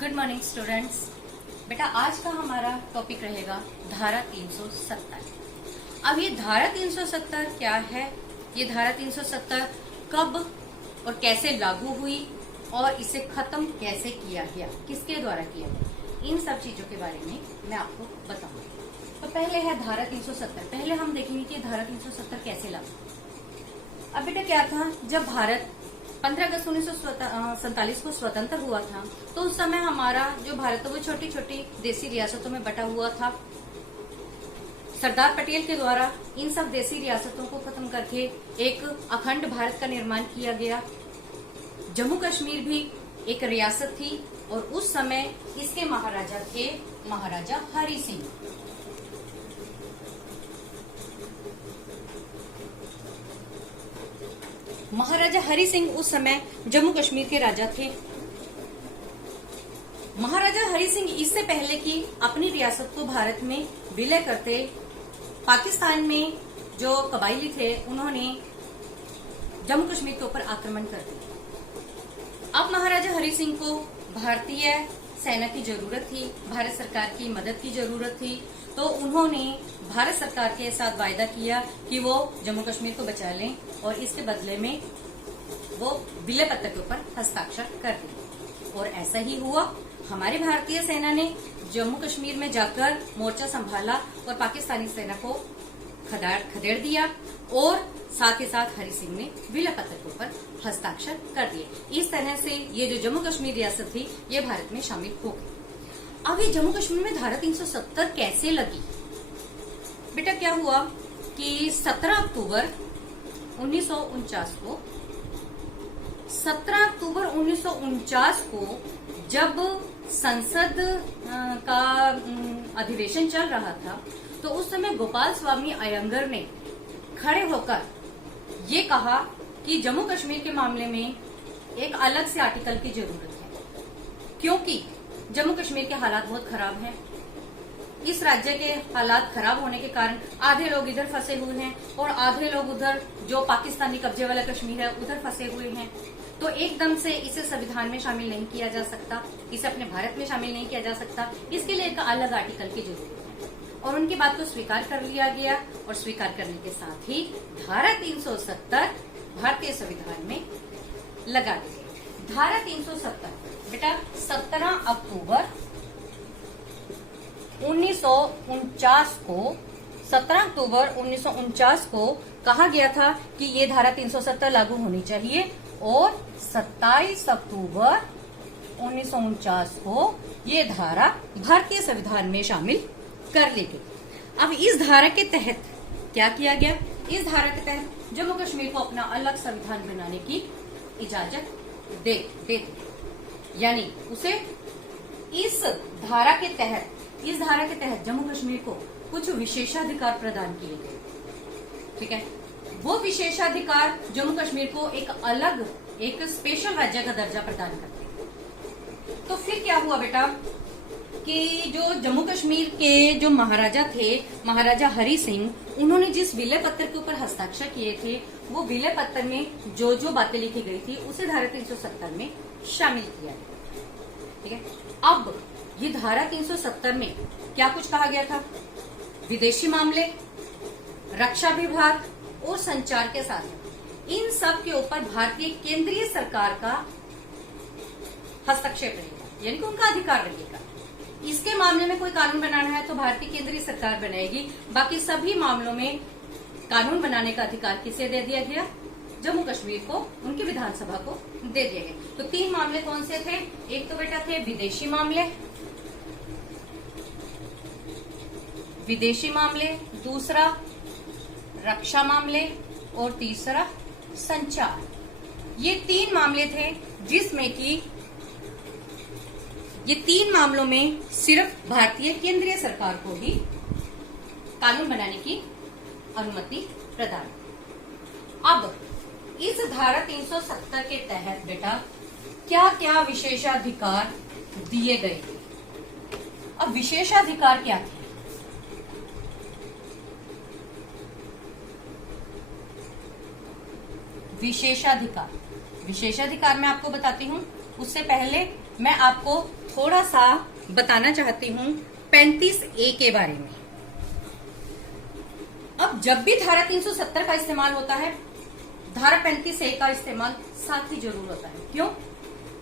Good morning students. बेटा आज का हमारा टॉपिक रहेगा धारा 370। अब ये धारा 370 क्या है, ये धारा 370 कब और कैसे लागू हुई और इसे खत्म कैसे किया गया, किसके द्वारा किया गया, इन सब चीजों के बारे में मैं आपको बताऊंगी। तो पहले है धारा 370। पहले हम देखेंगे कि धारा 370 कैसे लागू। अब बेटा क्या था, जब भारत 15 अगस्त 1947 को स्वतंत्र हुआ था तो उस समय हमारा जो भारत है वो छोटी छोटी देसी रियासतों में बटा हुआ था। सरदार पटेल के द्वारा इन सब देसी रियासतों को खत्म करके एक अखंड भारत का निर्माण किया गया। जम्मू कश्मीर भी एक रियासत थी और उस समय इसके महाराजा थे महाराजा हरि सिंह। महाराजा हरि सिंह उस समय जम्मू कश्मीर के राजा थे। महाराजा हरि सिंह इससे पहले कि अपनी रियासत को भारत में विलय करते, पाकिस्तान में जो कबायली थे उन्होंने जम्मू कश्मीर के ऊपर आक्रमण कर दिया। अब महाराजा हरि सिंह को भारतीय सेना की जरूरत थी, भारत सरकार की मदद की जरूरत थी, तो उन्होंने भारत सरकार के साथ वायदा किया कि वो जम्मू कश्मीर को बचा लें और इसके बदले में वो विलय पत्र के ऊपर हस्ताक्षर कर दिए। और ऐसा ही हुआ। हमारी भारतीय सेना ने जम्मू कश्मीर में जाकर मोर्चा संभाला और पाकिस्तानी सेना को खदेड़ दिया और साथ ही साथ हरि सिंह ने विलय पत्र के ऊपर हस्ताक्षर कर दिए। इस तरह से ये जो जम्मू कश्मीर रियासत थी ये भारत में शामिल हो गई। अब ये जम्मू कश्मीर में धारा 370 कैसे लगी? बेटा क्या हुआ कि 17 अक्टूबर 1949 को जब संसद का अधिवेशन चल रहा था तो उस समय गोपाल स्वामी अयंगर ने खड़े होकर ये कहा कि जम्मू कश्मीर के मामले में एक अलग से आर्टिकल की जरूरत है, क्योंकि जम्मू कश्मीर के हालात बहुत खराब हैं। इस राज्य के हालात खराब होने के कारण आधे लोग इधर फंसे हुए हैं और आधे लोग उधर जो पाकिस्तानी कब्जे वाला कश्मीर है उधर फंसे हुए हैं। तो एकदम से इसे संविधान में शामिल नहीं किया जा सकता, इसे अपने भारत में शामिल नहीं किया जा सकता, इसके लिए एक अलग आर्टिकल की जरूरत है। और उनकी बात को स्वीकार कर लिया गया और स्वीकार करने के साथ ही धारा 370 भारतीय संविधान में लगा दी गई। धारा 370 बेटा 17 अक्टूबर 1949 को कहा गया था कि ये धारा 370 लागू होनी चाहिए और 27 अक्टूबर 1949 को ये धारा भारतीय संविधान में शामिल कर ली गई। अब इस धारा के तहत क्या किया गया? इस धारा के तहत जम्मू कश्मीर को अपना अलग संविधान बनाने की इजाजत दे यानी उसे इस धारा के तहत जम्मू कश्मीर को कुछ विशेषाधिकार प्रदान किए गए। ठीक है, वो विशेषाधिकार जम्मू कश्मीर को एक स्पेशल राज्य का दर्जा प्रदान करते। तो फिर क्या हुआ बेटा कि जो जम्मू कश्मीर के जो महाराजा थे, महाराजा हरि सिंह, उन्होंने जिस विलय पत्र के ऊपर हस्ताक्षर किए थे वो विलय पत्र में जो जो बातें लिखी गई थी उसे धारा 370 में शामिल किया गया। ठीक है, अब ये धारा 370 में क्या कुछ कहा गया था? विदेशी मामले, रक्षा विभाग और संचार के साथ इन सब के ऊपर भारतीय केंद्रीय सरकार का हस्तक्षेप रहेगा, यानी कि उनका अधिकार रहेगा। इसके मामले में कोई कानून बनाना है तो भारतीय केंद्रीय सरकार बनाएगी। बाकी सभी मामलों में कानून बनाने का अधिकार किसे दे दिया गया? जम्मू कश्मीर को, उनकी विधानसभा को दे दिए गए। तो 3 मामले कौन से थे? एक तो बेटा थे विदेशी मामले, दूसरा रक्षा मामले और तीसरा संचार। ये 3 मामले थे जिसमें कि ये 3 मामलों में सिर्फ भारतीय केंद्रीय सरकार को ही कानून बनाने की अनुमति प्रदान। अब इस धारा 370 के तहत बेटा क्या क्या विशेषाधिकार दिए गए? अब विशेषाधिकार क्या थे? विशेषाधिकार मैं आपको बताती हूँ। उससे पहले मैं आपको थोड़ा सा बताना चाहती हूँ 35A के बारे में। अब जब भी धारा 370 का इस्तेमाल होता है, धारा 35A का इस्तेमाल साथ ही जरूर होता है। क्यों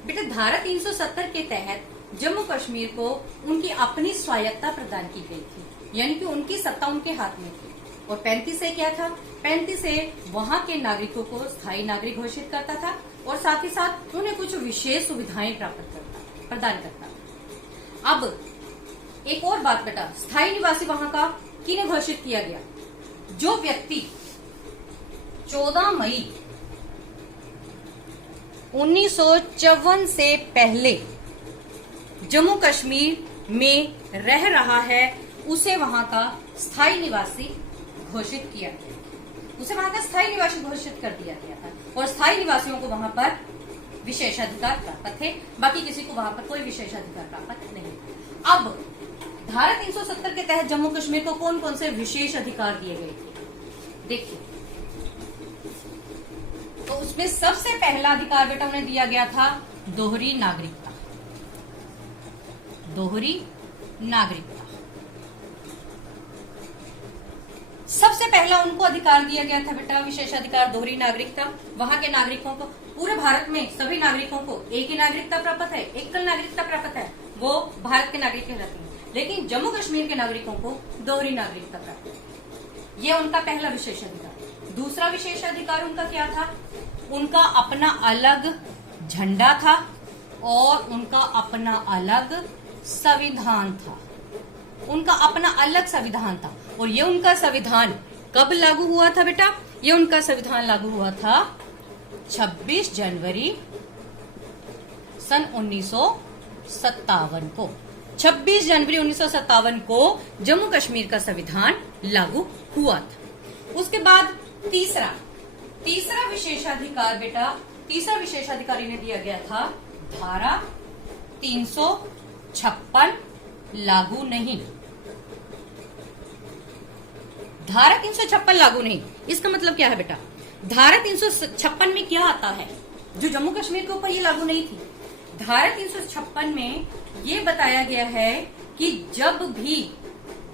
बेटा? धारा 370 के तहत जम्मू कश्मीर को उनकी अपनी स्वायत्ता प्रदान की गई थी, यानी कि उनकी सत्ता उनके हाथ में थी। और 35A क्या था? 35A वहां के नागरिकों को स्थायी नागरिक घोषित करता था और साथ ही साथ उन्हें कुछ विशेष सुविधाएं प्रदान करता। अब एक और बात बेटा, स्थायी निवासी वहां का किन्हें घोषित किया गया? जो व्यक्ति 14 मई 1954 से पहले जम्मू कश्मीर में रह रहा है, उसे वहां का स्थायी निवासी घोषित किया गया। उसे वहां का स्थायी निवासी घोषित कर दिया गया था और स्थायी निवासियों को वहां पर विशेषाधिकार प्राप्त थे, बाकी किसी को वहां पर कोई विशेषाधिकार प्राप्त नहीं। अब धारा 370 के तहत जम्मू कश्मीर को कौन कौन से विशेष अधिकार दिए गए थे? देखिए, तो उसमें सबसे पहला अधिकार बेटा उन्हें दिया गया था दोहरी नागरिकता। दोहरी नागरिकता सबसे पहला उनको अधिकार दिया गया था बेटा, विशेष अधिकार दोहरी नागरिकता। वहां के नागरिकों को, पूरे भारत में सभी नागरिकों को एक ही नागरिकता प्राप्त है, एकल नागरिकता प्राप्त है, वो भारत के नागरिक कहलाते हैं। लेकिन जम्मू कश्मीर के नागरिकों को दोहरी नागरिकता प्राप्त है। यह उनका पहला विशेष अधिकार। दूसरा विशेष अधिकार उनका क्या था? उनका अपना अलग झंडा था और उनका अपना अलग संविधान था। उनका अपना अलग संविधान था। और ये उनका संविधान कब लागू हुआ था बेटा? ये उनका संविधान लागू हुआ था 26 जनवरी सन 1957 को। 26 जनवरी 1957 को जम्मू कश्मीर का संविधान लागू हुआ था। उसके बाद तीसरा विशेषाधिकार बेटा, तीसरा विशेषाधिकार इन्हें दिया गया था धारा 356 लागू नहीं। धारा 356 लागू नहीं, इसका मतलब क्या है बेटा? धारा 356 में क्या आता है जो जम्मू कश्मीर के ऊपर ये लागू नहीं थी? धारा 356 में ये बताया गया है कि जब भी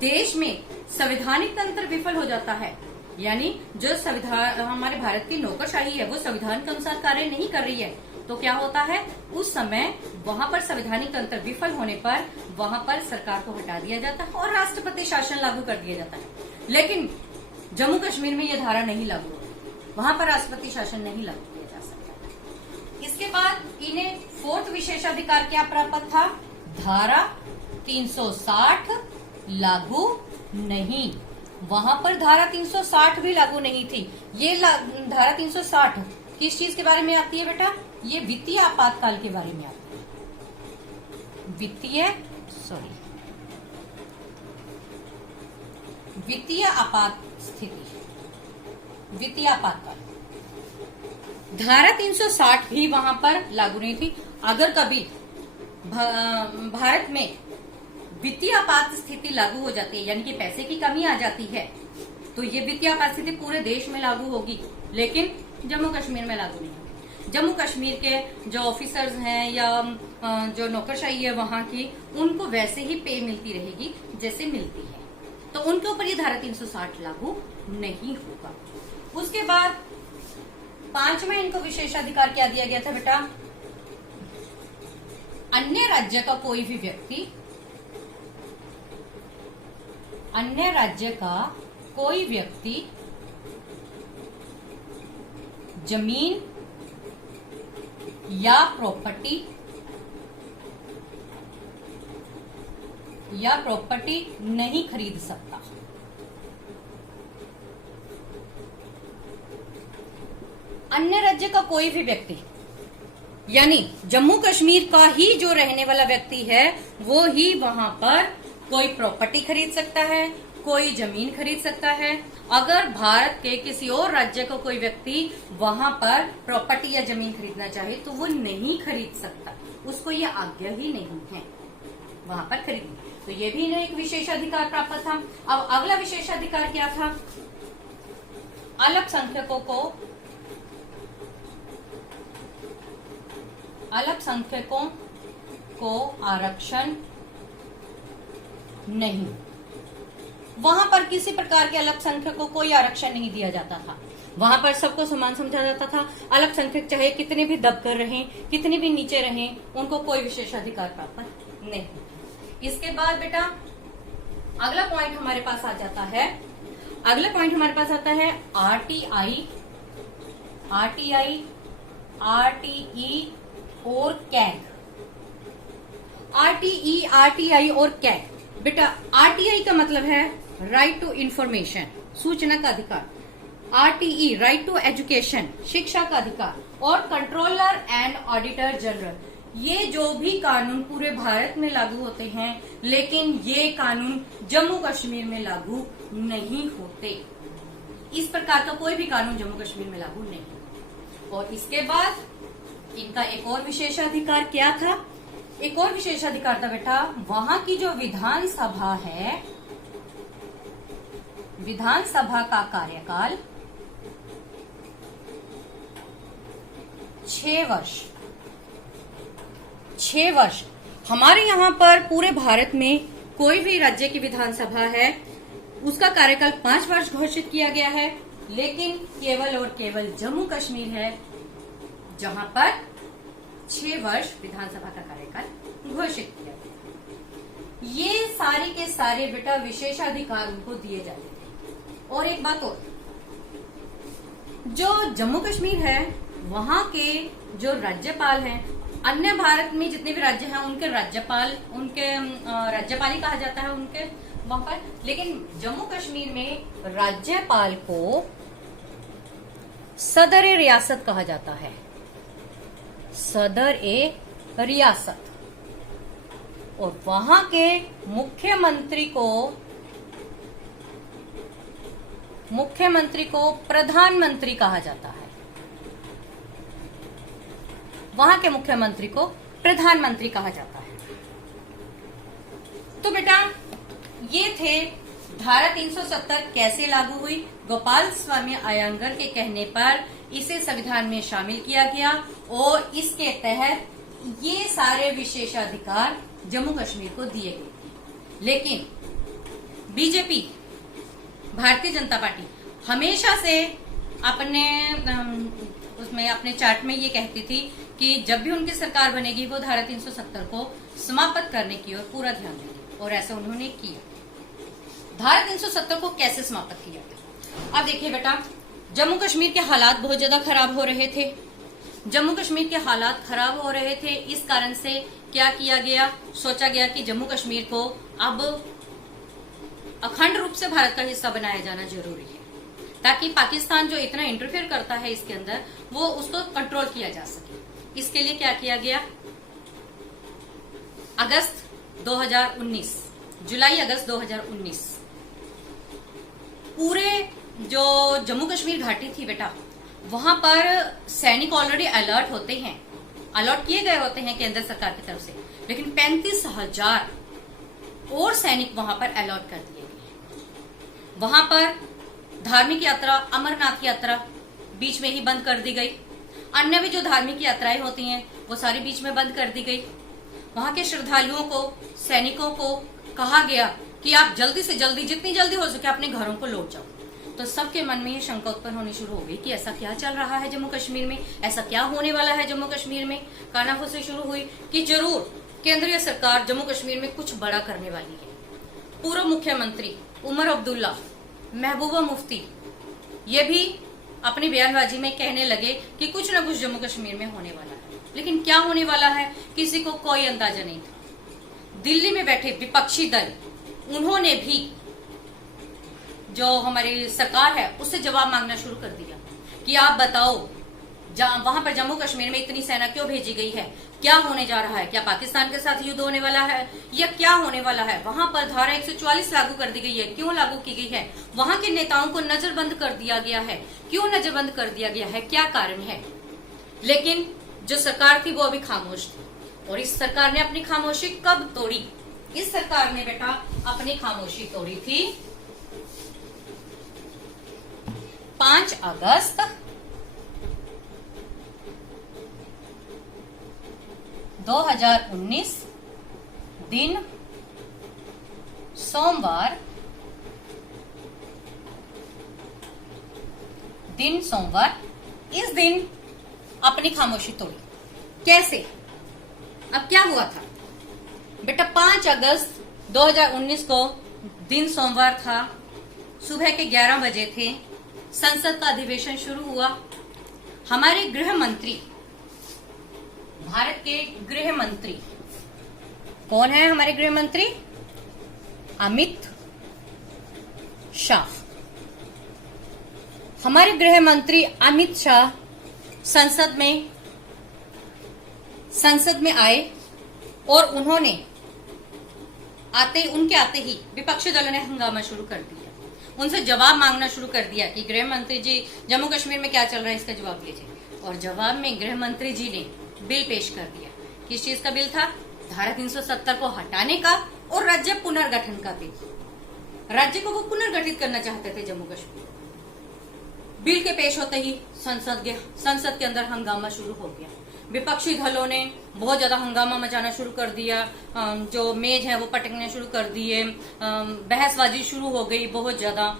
देश में संवैधानिक तंत्र विफल हो जाता है, यानी जो संविधान, हमारे भारत की नौकरशाही है, वो संविधान के अनुसार कार्य नहीं कर रही है, तो क्या होता है? उस समय वहां पर संवैधानिक तंत्र विफल होने पर वहां पर सरकार को हटा दिया जाता है और राष्ट्रपति शासन लागू कर दिया जाता है। लेकिन जम्मू कश्मीर में यह धारा नहीं लागू होती, वहां पर राष्ट्रपति शासन नहीं लागू किया जा सकता। इसके बाद इन्हें फोर्थ विशेषाधिकार क्या प्राप्त था? धारा 360 लागू नहीं। वहां पर धारा 360 भी लागू नहीं थी। ये धारा 360 किस चीज के बारे में आती है बेटा? ये वित्तीय आपातकाल के बारे में आती है। वित्तीय आपात स्थिति, वित्तीय आपातकाल। धारा 360 भी वहां पर लागू नहीं थी। अगर कभी भारत में वित्तीय आपात स्थिति लागू हो जाती है, यानी कि पैसे की कमी आ जाती है, तो ये वित्तीय आपात स्थिति पूरे देश में लागू होगी, लेकिन जम्मू कश्मीर में लागू नहीं होगी। जम्मू कश्मीर के जो ऑफिसर्स हैं या जो नौकरशाही है वहां की, उनको वैसे ही पे मिलती रहेगी जैसे मिलती है, तो उनके ऊपर ये धारा 360 लागू नहीं होगा। उसके बाद 5वां इनको विशेषाधिकार क्या दिया गया था बेटा? अन्य राज्य का कोई भी व्यक्ति, अन्य राज्य का कोई व्यक्ति जमीन या प्रॉपर्टी नहीं खरीद सकता। अन्य राज्य का कोई भी व्यक्ति, यानी जम्मू कश्मीर का ही जो रहने वाला व्यक्ति है, वो ही वहां पर कोई प्रॉपर्टी खरीद सकता है, कोई जमीन खरीद सकता है। अगर भारत के किसी और राज्य का कोई व्यक्ति वहां पर प्रॉपर्टी या जमीन खरीदना चाहे तो वो नहीं खरीद सकता, उसको ये आज्ञा ही नहीं है वहां पर खरीदना। तो ये भी इन्हें एक विशेषाधिकार प्राप्त था। अब अगला विशेषाधिकार क्या था? अल्पसंख्यकों को आरक्षण नहीं। वहां पर किसी प्रकार के अल्पसंख्यक को कोई आरक्षण नहीं दिया जाता था। वहां पर सबको समान समझा जाता था। अल्पसंख्यक चाहे कितने भी दबकर रहें, कितने भी नीचे रहें, उनको कोई विशेषाधिकार प्राप्त नहीं। इसके बाद बेटा अगला पॉइंट हमारे पास आ जाता है। अगला पॉइंट हमारे पास आता है आरटीआई, आरटीई और कैग। आरटीआई और कैग। बेटा आरटीआई का मतलब है राइट टू इंफॉर्मेशन, सूचना का अधिकार। आरटीई राइट टू एजुकेशन, शिक्षा का अधिकार। और कंट्रोलर एंड ऑडिटर जनरल, ये जो भी कानून पूरे भारत में लागू होते हैं, लेकिन ये कानून जम्मू कश्मीर में लागू नहीं होते। इस प्रकार का कोई भी कानून जम्मू कश्मीर में लागू नहीं। और इसके बाद इनका एक और विशेषाधिकार क्या था? एक और विशेषाधिकार था बेटा, वहां की जो विधानसभा है, विधानसभा का कार्यकाल 6 वर्ष। 6 वर्ष। हमारे यहाँ पर पूरे भारत में कोई भी राज्य की विधानसभा है, उसका कार्यकाल 5 वर्ष घोषित किया गया है, लेकिन केवल और केवल जम्मू कश्मीर है जहां पर 6 वर्ष विधानसभा का कार्यकाल घोषित किया गया। ये सारे के सारे बेटा विशेषाधिकार उनको दिए जाते थे। और एक बात और, जो जम्मू कश्मीर है वहां के जो राज्यपाल हैं, अन्य भारत में जितने भी राज्य हैं उनके राज्यपाल, उनके राज्यपाल ही कहा जाता है उनके वहां पर, लेकिन जम्मू कश्मीर में राज्यपाल को सदर ए रियासत कहा जाता है। सदर ए रियासत। और वहां के मुख्यमंत्री को प्रधानमंत्री कहा जाता है। वहां के मुख्यमंत्री को प्रधानमंत्री कहा जाता है। तो बेटा ये थे धारा 370 कैसे लागू हुई। गोपाल स्वामी अयंगर के कहने पर इसे संविधान में शामिल किया गया और इसके तहत ये सारे विशेषाधिकार जम्मू कश्मीर को दिए गए। लेकिन बीजेपी, भारतीय जनता पार्टी, हमेशा से अपने चार्ट में ये कहती थी कि जब भी उनकी सरकार बनेगी वो धारा 370 को समाप्त करने की ओर पूरा ध्यान देगी, और ऐसा उन्होंने किया। धारा 370 को कैसे समाप्त किया? अब देखिए बेटा, जम्मू कश्मीर के हालात बहुत ज्यादा खराब हो रहे थे। जम्मू कश्मीर के हालात खराब हो रहे थे, इस कारण से क्या किया गया? सोचा गया कि जम्मू कश्मीर को अब अखंड रूप से भारत का हिस्सा बनाया जाना जरूरी है, ताकि पाकिस्तान जो इतना इंटरफेयर करता है इसके अंदर, वो उसको कंट्रोल किया जा सके। इसके लिए क्या किया गया? जुलाई अगस्त 2019 पूरे जो जम्मू कश्मीर घाटी थी बेटा, वहां पर सैनिक ऑलरेडी अलर्ट होते हैं, अलर्ट किए गए होते हैं केंद्र सरकार की तरफ से, लेकिन 35,000 और सैनिक वहां पर अलर्ट कर दिए गए। वहां पर धार्मिक यात्रा, अमरनाथ यात्रा बीच में ही बंद कर दी गई। अन्य भी जो धार्मिक यात्राएं होती हैं वो सारी बीच में बंद कर दी गई। वहां के श्रद्धालुओं को, सैनिकों को कहा गया कि आप जल्दी से जल्दी, जितनी जल्दी हो सके अपने घरों को लौट जाओ। तो सबके मन में ये शंका उत्पन्न होनी शुरू हो गई कि ऐसा क्या चल रहा है जम्मू कश्मीर में, ऐसा क्या होने वाला है जम्मू कश्मीर में। कानाफूसी शुरू हुई कि जरूर केंद्रीय सरकार जम्मू कश्मीर में कुछ बड़ा करने वाली है। पूर्व मुख्यमंत्री उमर अब्दुल्ला, महबूबा मुफ्ती, ये भी अपनी बयानबाजी में कहने लगे कि कुछ न कुछ जम्मू कश्मीर में होने वाला है, लेकिन क्या होने वाला है किसी को कोई अंदाजा नहीं था। दिल्ली में बैठे विपक्षी दल, उन्होंने भी जो हमारी सरकार है उससे जवाब मांगना शुरू कर दिया कि आप बताओ, वहां पर जम्मू कश्मीर में इतनी सेना क्यों भेजी गई है, क्या होने जा रहा है, क्या पाकिस्तान के साथ युद्ध होने वाला है या क्या होने वाला है। वहां पर धारा 144 लागू कर दी गई है, क्यों लागू की गई है। वहां के नेताओं को नजरबंद कर दिया गया है, क्यों नजरबंद कर दिया गया है, क्या कारण है। लेकिन जो सरकार थी वो अभी खामोश थी, और इस सरकार ने अपनी खामोशी कब तोड़ी? इस सरकार ने बेटा अपनी खामोशी तोड़ी थी 5 अगस्त 2019 दिन सोमवार, इस दिन अपनी खामोशी तोड़ी। कैसे? अब क्या हुआ था बेटा? 5 अगस्त 2019 को दिन सोमवार था, सुबह के 11 बजे थे, संसद का अधिवेशन शुरू हुआ। हमारे गृह मंत्री, भारत के गृह मंत्री कौन है? हमारे गृह मंत्री अमित शाह। हमारे गृह मंत्री अमित शाह संसद में आए और उन्होंने उनके आते ही विपक्षी दलों ने हंगामा शुरू कर दिया। उनसे जवाब मांगना शुरू कर दिया कि गृह मंत्री जी, जम्मू कश्मीर में क्या चल रहा है, इसका जवाब दीजिए। और जवाब में गृह मंत्री जी ने बिल पेश कर दिया। किस चीज का बिल था? धारा 370 को हटाने का और राज्य पुनर्गठन का बिल। राज्य को वो पुनर्गठित करना चाहते थे जम्मू कश्मीर। बिल के पेश होते ही संसद के अंदर हंगामा शुरू हो गया। विपक्षी दलों ने बहुत ज्यादा हंगामा मचाना शुरू कर दिया, जो मेज है वो पटकने शुरू कर दिए, बहसबाजी शुरू हो गई बहुत ज्यादा।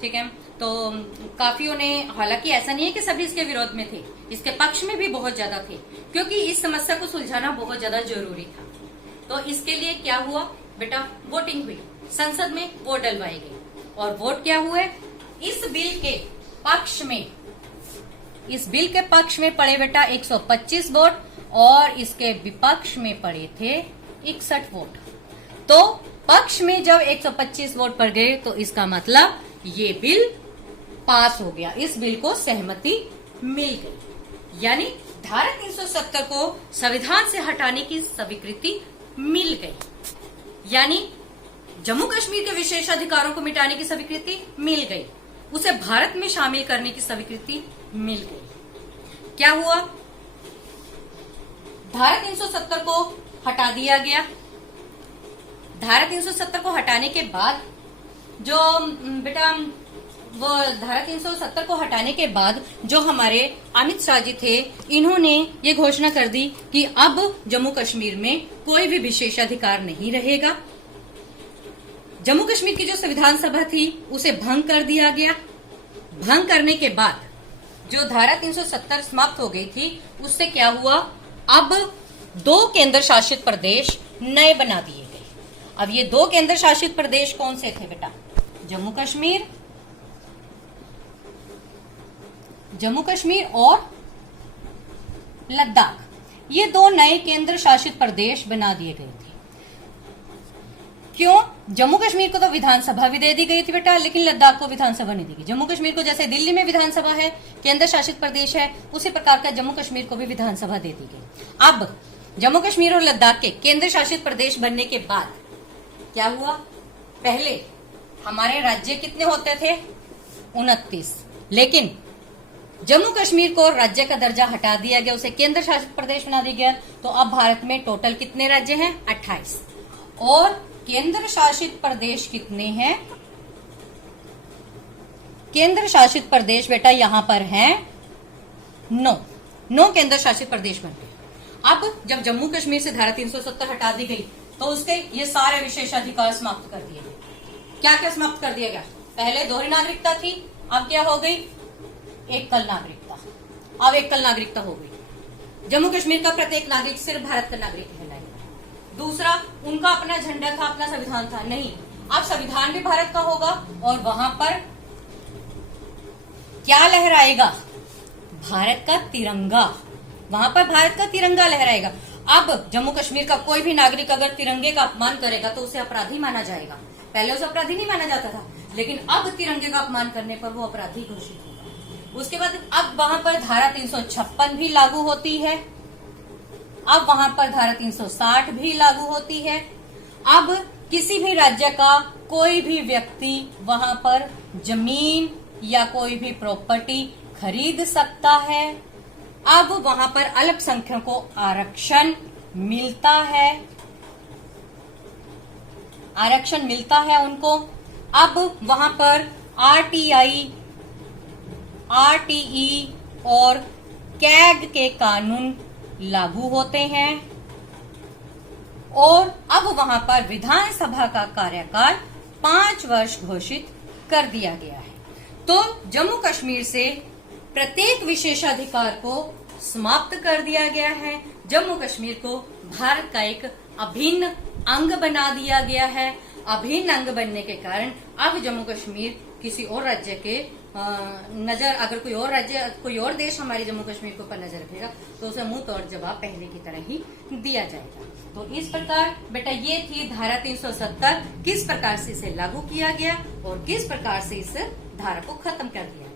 ठीक है, तो काफियों ने, हालांकि ऐसा नहीं है कि सभी इसके विरोध में थे, इसके पक्ष में भी बहुत ज्यादा थे, क्योंकि इस समस्या को सुलझाना बहुत ज्यादा जरूरी था। तो इसके लिए क्या हुआ बेटा? वोटिंग हुई, संसद में वोट डलवाए गए। और वोट क्या हुए? इस बिल के पक्ष में पड़े बेटा 125 वोट और इसके विपक्ष में पड़े थे 61 वोट। तो पक्ष में जब 125 वोट पड़ गए तो इसका मतलब ये बिल पास हो गया, इस बिल को सहमति मिल गई, यानी धारा 370 को संविधान से हटाने की स्वीकृति मिल गई, यानी जम्मू कश्मीर के विशेषाधिकारों को मिटाने की स्वीकृति मिल गई, उसे भारत में शामिल करने की स्वीकृति मिल गई। क्या हुआ? धारा 370 को हटा दिया गया। धारा 370 को हटाने के बाद जो बेटा वो धारा 370 को हटाने के बाद जो हमारे अमित शाह जी थे, इन्होंने ये घोषणा कर दी कि अब जम्मू कश्मीर में कोई भी विशेषाधिकार नहीं रहेगा। जम्मू कश्मीर की जो संविधान सभा थी उसे भंग कर दिया गया। भंग करने के बाद जो धारा 370 समाप्त हो गई थी, उससे क्या हुआ? अब 2 केंद्र शासित प्रदेश नए बना दिए गए। अब ये 2 केंद्र शासित प्रदेश कौन से थे बेटा? जम्मू कश्मीर और लद्दाख। ये 2 नए केंद्र शासित प्रदेश बना दिए गए थे। क्यों? जम्मू कश्मीर को तो विधानसभा भी दे दी गई थी बेटा, लेकिन लद्दाख को विधानसभा नहीं दी गई। जम्मू कश्मीर को जैसे दिल्ली में विधानसभा है, केंद्र शासित प्रदेश है, उसी प्रकार का जम्मू कश्मीर को भी विधानसभा दे दी गई। अब जम्मू कश्मीर और लद्दाख के केंद्र शासित प्रदेश बनने के बाद क्या हुआ? पहले हमारे राज्य कितने होते थे? 29, लेकिन जम्मू कश्मीर को राज्य का दर्जा हटा दिया गया, उसे केंद्र शासित प्रदेश बना दिया गया। तो अब भारत में टोटल कितने राज्य हैं? 28। और केंद्र शासित प्रदेश कितने हैं? केंद्र शासित प्रदेश बेटा यहां पर हैं 9 केंद्र शासित प्रदेश बन गए। अब जब जम्मू कश्मीर से धारा 370 हटा दी गई तो उसके ये सारे विशेषाधिकार समाप्त कर दिए गए। क्या क्या समाप्त कर दिया गया? पहले दोहरी नागरिकता थी, अब क्या हो गई? एकल नागरिकता। अब एकल नागरिकता हो गई। जम्मू कश्मीर का प्रत्येक नागरिक सिर्फ भारत का नागरिक कहलाएगा। दूसरा, उनका अपना झंडा था, अपना संविधान था, नहीं, अब संविधान भी भारत का होगा और वहां पर क्या लहराएगा? भारत का तिरंगा। वहां पर भारत का तिरंगा लहराएगा। अब जम्मू कश्मीर का कोई भी नागरिक अगर तिरंगे का अपमान करेगा तो उसे अपराधी माना जाएगा। पहले उसे अपराधी नहीं माना जाता था, लेकिन अब तिरंगे का अपमान करने पर वो अपराधी घोषित होगा। उसके बाद अब वहां पर धारा 356 भी लागू होती है। अब वहां पर धारा 360 भी लागू होती है। अब किसी भी राज्य का कोई भी व्यक्ति वहां पर जमीन या कोई भी प्रॉपर्टी खरीद सकता है। अब वहां पर अल्पसंख्यकों को आरक्षण मिलता है उनको। अब वहां पर आरटीई और कैग के कानून लागू होते हैं। और अब वहां पर विधानसभा का कार्यकाल 5 वर्ष घोषित कर दिया गया है। तो जम्मू कश्मीर से प्रत्येक विशेषाधिकार को समाप्त कर दिया गया है। जम्मू कश्मीर को भारत का एक अभिन्न अंग बना दिया गया है। अभिन्न अंग बनने के कारण अब जम्मू कश्मीर किसी और राज्य के नजर, अगर कोई और राज्य, कोई और देश हमारे जम्मू कश्मीर के ऊपर नजर रखेगा तो उसे मुंह तोड़ जवाब पहले की तरह ही दिया जाएगा। तो इस प्रकार बेटा ये थी धारा 370, किस प्रकार से इसे लागू किया गया और किस प्रकार से इस धारा को खत्म कर दिया गया।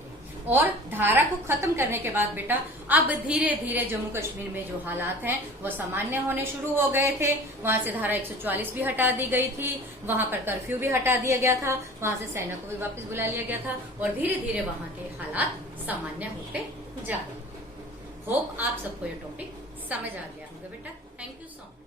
और धारा को खत्म करने के बाद बेटा अब धीरे धीरे जम्मू कश्मीर में जो हालात हैं वो सामान्य होने शुरू हो गए थे। वहां से धारा 144 भी हटा दी गई थी, वहां पर कर्फ्यू भी हटा दिया गया था, वहां से सेना को भी वापस बुला लिया गया था और धीरे धीरे वहां के हालात सामान्य होते जा रहे। होप आप सबको ये टॉपिक समझ आ गया होगा बेटा। Thank you so much.